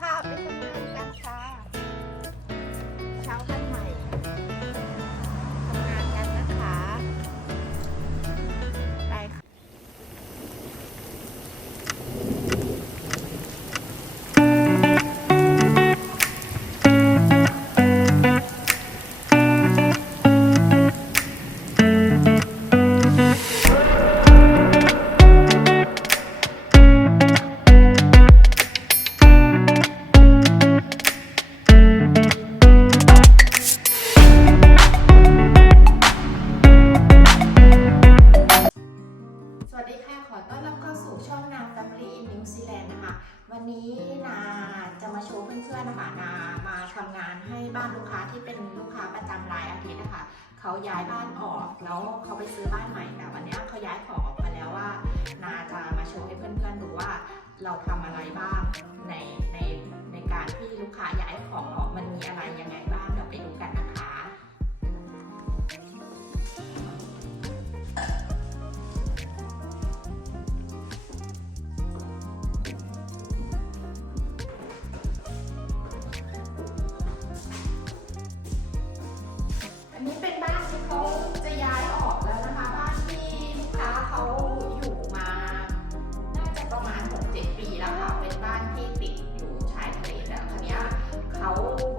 ค่ะไปทำงาน ย้ายบ้านออกแล้วเขาไปซื้อบ้านใหม่แต่วันนี้เขาย้ายของออกมาแล้วว่า นาจะมาโชว์ให้เพื่อนๆดูว่าเราทำอะไรบ้างในในในการที่ลูกค้าย้ายของออกมันมีอะไรยังไงบ้างเดี๋ยวไปดูกันนะคะ เขาจะย้ายออกแล้วนะคะ บ้านที่ลูกค้าเขาอยู่มาน่าจะประมาณ 6-7 ปีแล้วค่ะ เป็นบ้านที่ติดอยู่ชายทะเลแล้วคันนี้ยเขา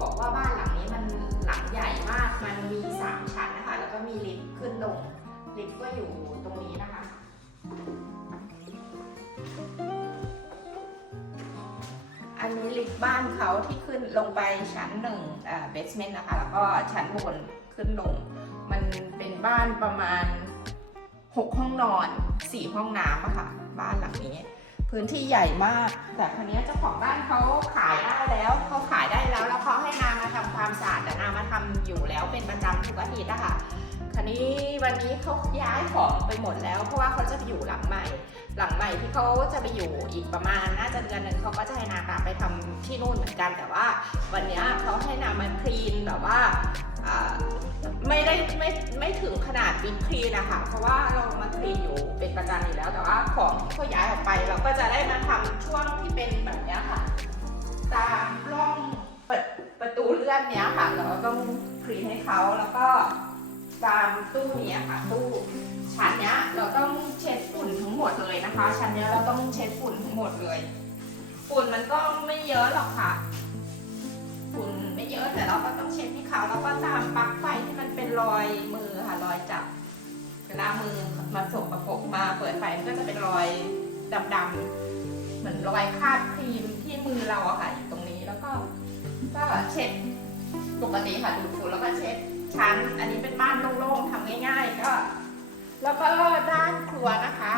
บอกว่าบ้านหลังนี้มันหลังใหญ่มาก มันมี 3 ชั้นนะคะ แล้วก็มีลิฟต์ขึ้นลง ลิฟต์ก็อยู่ตรงนี้นะคะอันนี้ลิฟต์บ้านเขาที่ขึ้นลงไปชั้นหนึ่งเบสเมนต์นะคะ แล้วก็ชั้นบนขึ้นลง มันเป็นบ้านประมาณ 6 ห้องนอน 4 ห้องน้ำอะค่ะ บ้านหลังนี้ พื้นที่ใหญ่มาก แต่คราวนี้เจ้าของบ้านเขาขายได้แล้วเขาขายได้แล้วแล้วเขาให้นามาทำความสะอาดแต่นามาทำอยู่แล้วเป็นประจำทุกอาทิตย์นะคะคราวนี้วันนี้เขาย้ายของไปหมดแล้ว เพราะว่าเขาจะไปอยู่หลังใหม่ หลังใหม่ที่เขาจะไปอยู่อีกประมาณน่าจะเดือนหนึ่งเขาก็จะให้นาตามไปทำที่นู่นเหมือนกันแต่ว่า วันนี้เขาให้นามาคลีนแบบว่า ไม่ได้ไม่ไม่ถึงขนาดบิ๊กคลีนนะคะเพราะว่าเรามาคลีนอยู่เป็นประจำอยู่แล้ว แต่ว่าของที่เขาย้ายออกไปเราก็จะได้มาทำช่วงที่เป็นแบบนี้ค่ะ ตามร่องเปิดประตูเลื่อนเนี้ยค่ะ เราต้องคลีนให้เขาแล้วก็ตามตู้เนี้ยค่ะ ตู้ชั้นเนี้ยเราต้องเช็ดฝุ่นทั้งหมดเลยนะคะ ชั้นเนี้ยเราต้องเช็ดฝุ่นทั้งหมดเลย ฝุ่นมันก็ไม่เยอะหรอกค่ะ เยอะแต่เราก็ต้องเช็ดให้เขาแล้วก็ตามปลั๊กไฟที่มันเป็นรอยมือค่ะรอยจับเวลามือมาสกประกบมาเปิดไฟมันก็จะเป็นรอยดำๆเหมือนรอยคราบครีมที่มือเราอะค่ะอยู่ตรงนี้แล้วก็ก็เช็ดปกติค่ะดูดฝุ่นแล้วก็เช็ดชั้น อันนี้เป็นบ้านโล่งๆทำง่าย ๆ ก็ แล้วก็ด้านครัวนะคะ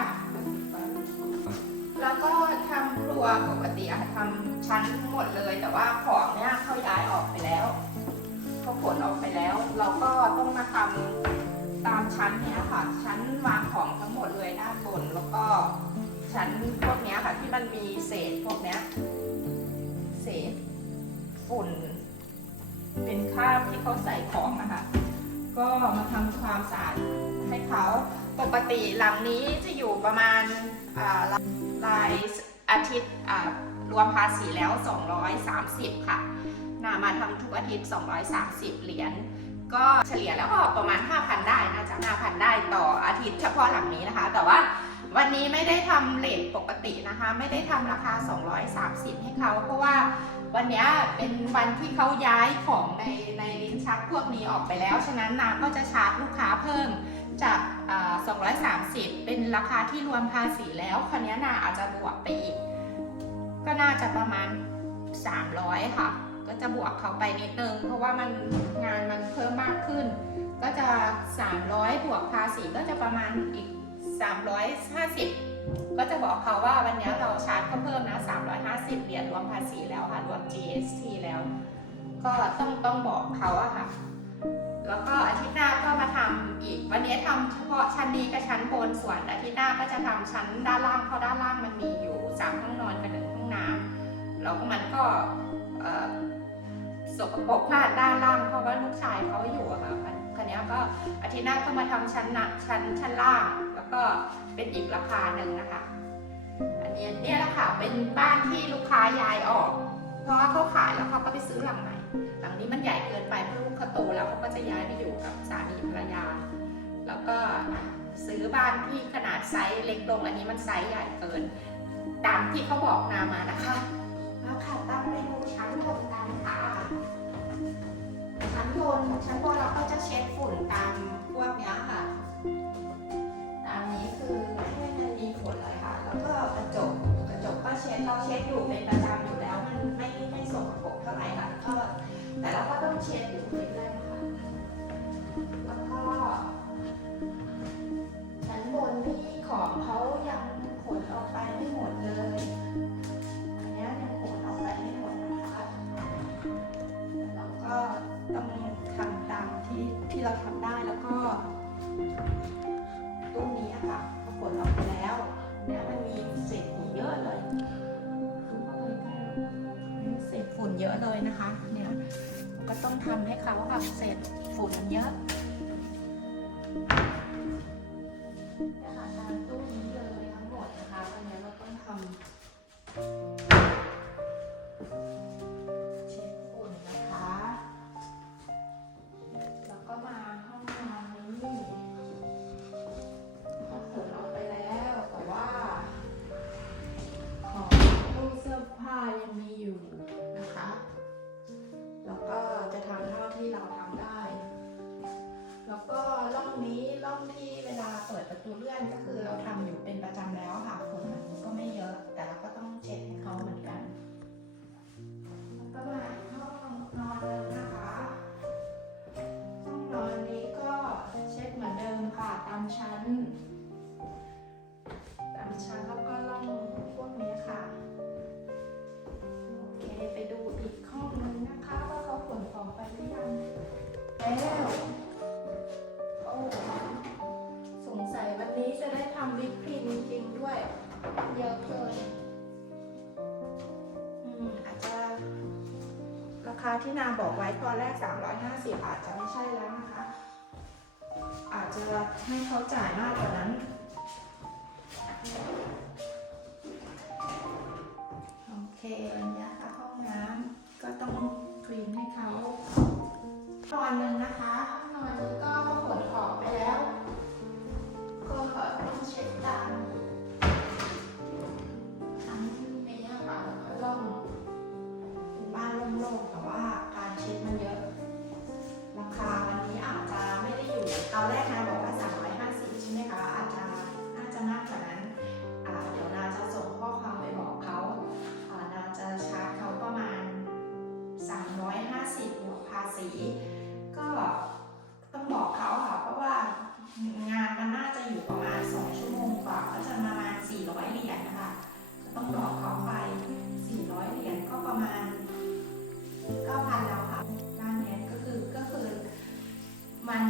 แล้วก็ทำครัวปกติอะทำชั้นทั้งหมดเลย แต่ว่าของเนี่ยเขาย้ายออกไปแล้วเขาขนออกไปแล้ว เราก็ต้องมาทำตามชั้นเนี้ยค่ะ ชั้นวางของทั้งหมดเลยด้านบนแล้วก็ชั้นพวกเนี้ยค่ะที่มันมีเศษพวกเนี้ยเศษฝุ่น เป็นคราบที่เขาใส่ของนะคะก็มาทำความสะอาดให้เขาปกติหลังนี้จะอยู่ประมาณอ่า รายอาทิตย์รวมภาษีแล้ว 230 ค่ะ นามาทำทุกอาทิตย์ 230 เหรียญ ก็เฉลี่ยแล้วก็ประมาณ 5,000 ได้น่าจะ5,000 ได้ต่ออาทิตย์เฉพาะหลังนี้นะคะ แต่ว่าวันนี้ไม่ได้ทำเลทปกตินะคะ ไม่ได้ทำราคา 230 ให้เขา เพราะว่าวันนี้เป็นวันที่เขาย้ายของในในลิ้นชักพวกนี้ออกไปแล้ว ฉะนั้นนาก็จะชาร์จลูกค้าเพิ่ม จาก 230 เป็นราคาที่รวมภาษีแล้วคราวเนี้นาอาจจะบวกไปอีก ก็น่าจะประมาณ 300 ค่ะ ก็จะบวกเขาไปนิดนึง เพราะว่ามันงานมันเพิ่มมากขึ้น ก็จะ 300 บวกภาษีก็จะประมาณอีก 350 ก็จะบอกเขาว่าวันนี้เราชาร์จเขาเพิ่มนะ 350 เหรียญรวมภาษีแล้วค่ะ รวม GST แล้ว ก็ต้องต้องบอกเขาอะค่ะ แล้วก็อาทิตย์หน้าก็มาทำอีก วันนี้ทำเฉพาะชั้นนี้กับชั้นบน ส่วนอาทิตย์หน้าก็จะทำชั้นด้านล่าง เพราะด้านล่างมันมีอยู่สามห้องนอนกับหนึ่งห้องน้ำแล้วก็มันก็สกปรกพลาดด้านล่าง เพราะว่าลูกชายเขาอยู่อะค่ะคันนี้ก็อาทิตย์หน้าก็มาทำชั้นหนักชั้นชั้นล่าง แล้วก็เป็นอีกราคาหนึ่งนะคะ อันนี้เนี่ยแหละค่ะเป็นบ้านที่ลูกค้าย้ายออกเขาขายแล้วเขาก็ไปซื้อหลังใหม่ หลังนี้มันใหญ่เกินไปเพราะลูกเขาโตแล้วเขาก็จะย้ายไปอยู่กับสามีภรรยา แล้วก็ซื้อบ้านที่ขนาดไซส์เล็กลงอันนี้มันไซส์ใหญ่เกิน ตามที่เขาบอกนามานะคะ ฝุ่ำวิปครีมจริงๆด้วย เยอะเกินอืมอาจจะ ราคาที่นาบอกไว้ตอนแรก 350 อาจจะไม่ใช่แล้วนะคะ อาจจะให้เขาจ่ายมากกว่านั้นโอเคอันนี้ค่ะห้องน้ำก็ต้องคลีนให้เขานอนหนึ่งนะคะห้องนอนนี้ก็ขนของไปแล้ว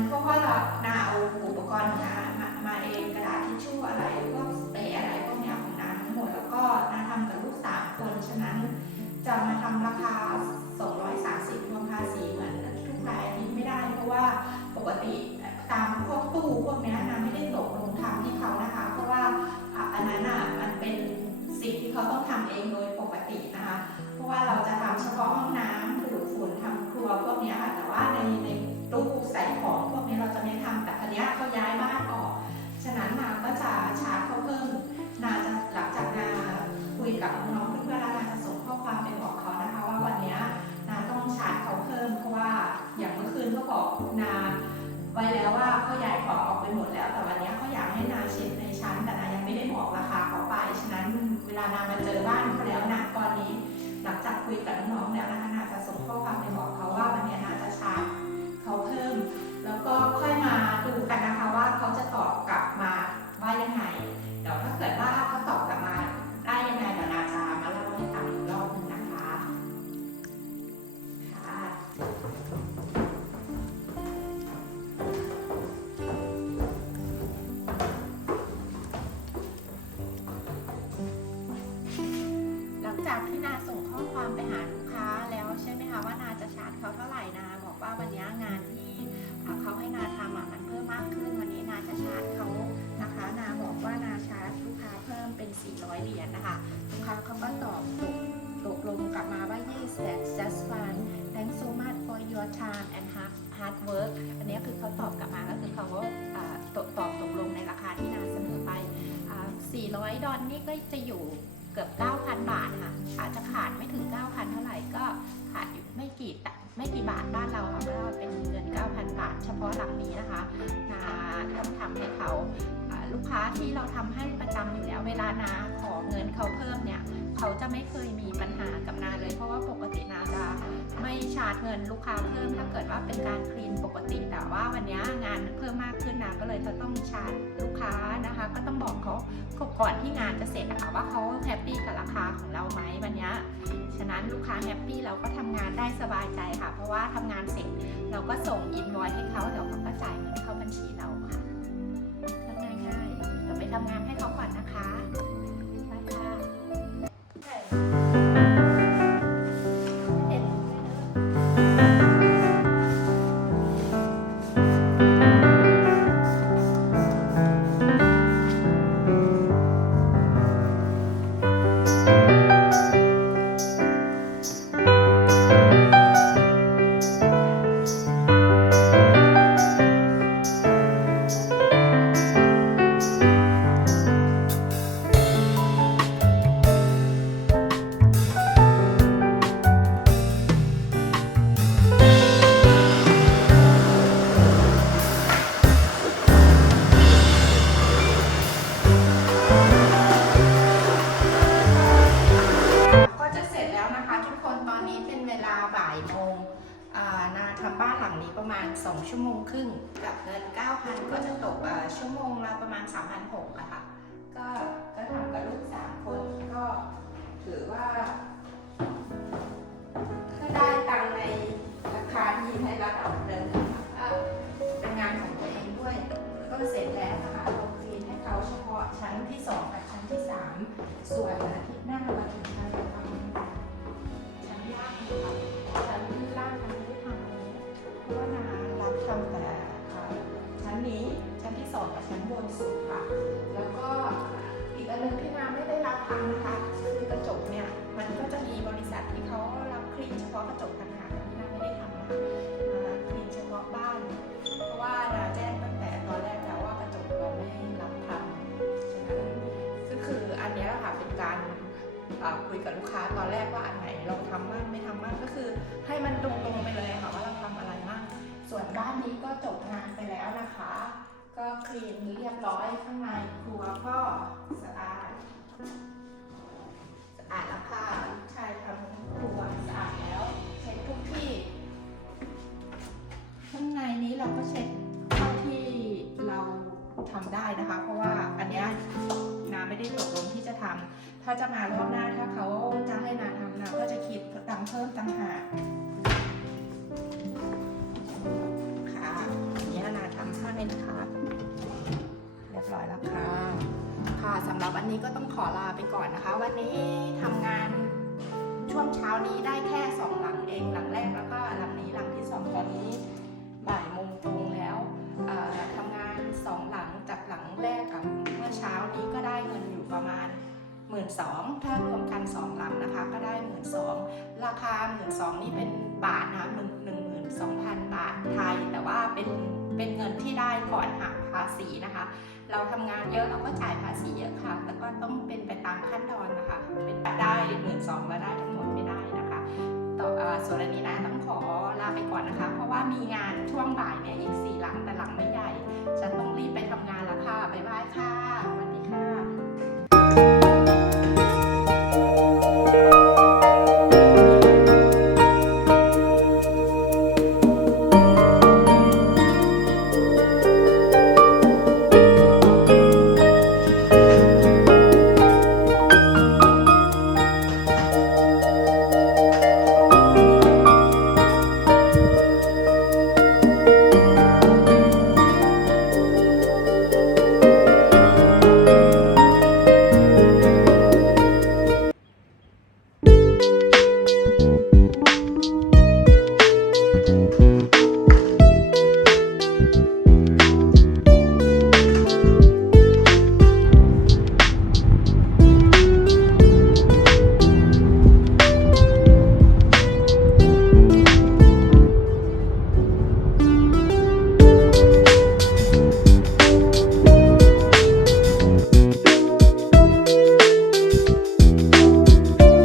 เพราะว่าเรานาเอาอุปกรณ์ของนามามาเองกระดาษทิชชู่อะไรพวกสเปรย์อะไรพวกนี้ของนาทั้งหมดแล้วก็นาทำกับลูกสามคนฉะนั้นจะมาทำราคา 230รวมภาษีเหมือนทุกรายนี้ไม่ได้ เพราะว่าปกติตามพวกตู้พวกนี้นะไม่ได้ตกลงทำให้เขานะคะ เพราะว่าอันนั้นอะมันเป็นสิ่งที่เขาต้องทำเองโดยปกตินะคะ เพราะว่าเราจะทำเฉพาะห้องน้ำดูดฝุ่นทำครัวพวกนี้ค่ะแต่ว่าในใน ตู้ใส่ของพวกนี้เราจะไม่ทำแต่อันนี้เขาย้ายบ้านออก ฉะนั้นนาก็จะชาร์จเขาเพิ่มนาจะหลังจากนาคุยกับน้องๆเพื่อนๆแล้วนาจะส่งข้อความไปบอกเขานะคะ ว่าวันนี้นาต้องชาร์จเขาเพิ่มเพราะว่าอย่างเมื่อคืนเขาบอกนาไว้แล้วว่าเขาย้ายของออกไปหมดแล้วแต่วันนี้เขาอยากให้นาเช็ดในชั้น แต่นายังไม่ได้บอกราคาเขาไป ฉะนั้นเวลานามาเจอบ้านเขาแล้วนะตอนนี้ หลังจากคุยกับน้องๆแล้วนะคะนาจะส่งข้อความไปบอก หลังจากที่นาส่งข้อความไปหาลูกค้าแล้วใช่ไหมคะว่านาจะชาร์จเขาเท่าไหร่นาบอกว่าวันนี้งานที่เขาให้นาทำอะมันเพิ่มมากขึ้นวันนี้นาจะชาร์จเขานะคะนาบอกว่านาชาร์จลูกค้าเพิ่มเป็น 400 เหรียญนะคะลูกค้าเขาก็ตอบตกตกลับมาไว้ short time and hard hard work อันนี้คือเขาตอบกลับมาก็คือเขาก็ตอบตอบตกลงในราคาที่นาเสนอไป 400 ดอลนี่ก็จะอยู่เกือบ 9,000 บาทค่ะ อาจจะขาดไม่ถึง 9,000 เท่าไหร่ก็ขาดอยู่ไม่กี่ไม่กี่บาทบ้านเราค่ะก็เป็นเงิน 9,000 บาท เฉพาะหลังนี้นะคะนาต้องทำให้เขาลูกค้าที่เราทำให้ประจำอยู่แล้วเวลานาขอเงินเขาเพิ่มเนี่ย เขาจะไม่เคยมีปัญหากับนาเลย เพราะว่าปกตินาจะ ชาร์จเงินลูกค้าเพิ่มถ้าเกิดว่าเป็นการคลีนปกติ แต่ว่าวันนี้งานเพิ่มมากขึ้นนาก็เลยจะต้องชาร์จลูกค้านะคะ ก็ต้องบอกเขาก่อนที่งานจะเสร็จนะคะว่าเขาแฮปปี้กับราคาของเราไหมวันนี้ฉะนั้นลูกค้าแฮปปี้เราก็ทำงานได้สบายใจค่ะ เพราะว่าทำงานเสร็จเราก็ส่งอินวอยให้เขาเดี๋ยวเขาก็จ่ายเงินเข้าบัญชีเราค่ะง่ายๆเดี๋ยวไปทำงานให้เขาก่อนนะคะ บนสุดค่ะ แล้วก็อีกอันนึงที่นาไม่ได้รับทำนะคะคือกระจกเนี่ยมันก็จะมีบริษัทที่เขารับคลีนเฉพาะกระจกต่างหากอันนี้นาไม่ได้ทำนะคะนาคลีนเฉพาะบ้าน เพราะว่านาแจ้งตั้งแต่ตอนแรกแล้วว่ากระจกเราไม่รับทำฉะนั้นก็คืออันนี้แหละค่ะเป็นการคุยกับลูกค้าตอนแรกว่าอันไหนเราทำบ้างไม่ทำบ้างก็คือ ให้มันตรงๆไปเลยค่ะว่าเราทำอะไรบ้างส่วนบ้านนี้ก็จบงานไปแล้วนะคะ ร้อยข้างในครัวก็สะอาด สะอาดแล้วค่ะลูกชายทำครัวสะอาดแล้ว เช็ดทุกที่ ข้างในนี้เราก็เช็คเท่าที่เราทำได้นะคะ เพราะว่าอันนี้ยนาไม่ได้ตกลงที่จะทำถ้าจะมารอบหน้าถ้าเขาจะให้นาทำนาก็จะคิดตังเพิ่มต่างหากค่ะอันนี้นาทำให้นะคะ ร้อยแล้วค่ะ ค่ะสำหรับวันนี้ก็ต้องขอลาไปก่อนนะคะ วันนี้ทำงานช่วงเช้านี้ได้แค่สองหลังเองหลังแรกแล้วก็หลังนี้หลังที่สองตอนนี้บ่ายโมงตรงแล้วทำงานสองหลังจากหลังแรกกับเมื่อเช้านี้ก็ได้เงินอยู่ประมาณหมื่นสองถ้ารวมกันสองหลังนะคะ ก็ได้หมื่นสองราคาหมื่นสองนี่เป็นบาทนะหนึ่งหนึ่งหมื่นสองพันบาทไทย แต่ว่าเป็นเป็นเงินที่ได้ก่อนหักภาษีนะคะ เราทำงานเยอะเราก็จ่ายภาษีเยอะค่ะ แล้วก็ต้องเป็นไปตามขั้นตอนนะคะ เป็นไปได้หมื่นสองมาได้ทั้งหมดไม่ได้นะคะต่ออส่วนอันนี้นะต้องขอลาไปก่อนนะคะ เพราะว่ามีงานช่วงบ่ายเนี่ยอีกสี่หลังแต่หลังไม่ใหญ่ฉันต้องรีบไปทำงานแล้วค่ะบ๊ายบายค่ะ